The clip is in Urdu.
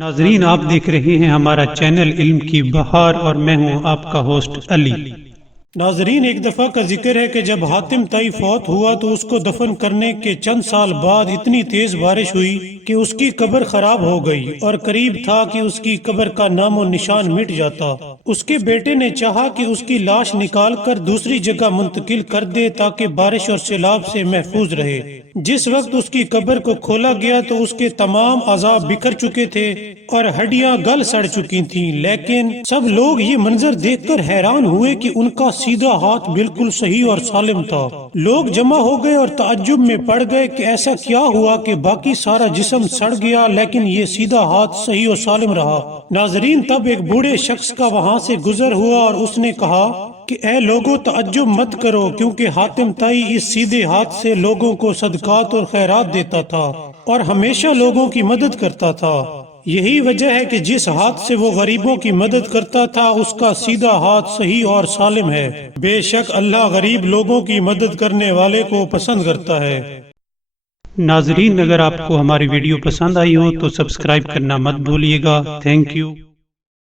ناظرین، آپ دیکھ رہے ہیں ہمارا چینل علم کی بہار اور میں ہوں آپ کا ہوسٹ علی۔ ناظرین، ایک دفعہ کا ذکر ہے کہ جب حاتم طائی فوت ہوا تو اس کو دفن کرنے کے چند سال بعد اتنی تیز بارش ہوئی کہ اس کی قبر خراب ہو گئی اور قریب تھا کہ اس کی قبر کا نام و نشان مٹ جاتا۔ اس کے بیٹے نے چاہا کہ اس کی لاش نکال کر دوسری جگہ منتقل کر دے تاکہ بارش اور سیلاب سے محفوظ رہے۔ جس وقت اس کی قبر کو کھولا گیا تو اس کے تمام اعضاء بکھر چکے تھے اور ہڈیاں گل سڑ چکی تھیں، لیکن سب لوگ یہ منظر دیکھ کر حیران ہوئے کہ ان کا سیدھا ہاتھ بالکل صحیح اور سالم تھا۔ لوگ جمع ہو گئے اور تعجب میں پڑ گئے کہ ایسا کیا ہوا کہ باقی سارا جسم سڑ گیا لیکن یہ سیدھا ہاتھ صحیح اور سالم رہا۔ ناظرین، تب ایک بوڑھے شخص کا وہاں سے گزر ہوا اور اس نے کہا کہ اے لوگوں، تعجب مت کرو، کیونکہ حاتم طائی اس سیدھے ہاتھ سے لوگوں کو صدقات اور خیرات دیتا تھا اور ہمیشہ لوگوں کی مدد کرتا تھا۔ یہی وجہ ہے کہ جس ہاتھ سے وہ غریبوں کی مدد کرتا تھا اس کا سیدھا ہاتھ صحیح اور سالم ہے۔ بے شک اللہ غریب لوگوں کی مدد کرنے والے کو پسند کرتا ہے۔ ناظرین، اگر آپ کو ہماری ویڈیو پسند آئی ہو تو سبسکرائب کرنا مت بھولیے گا۔ Thank you.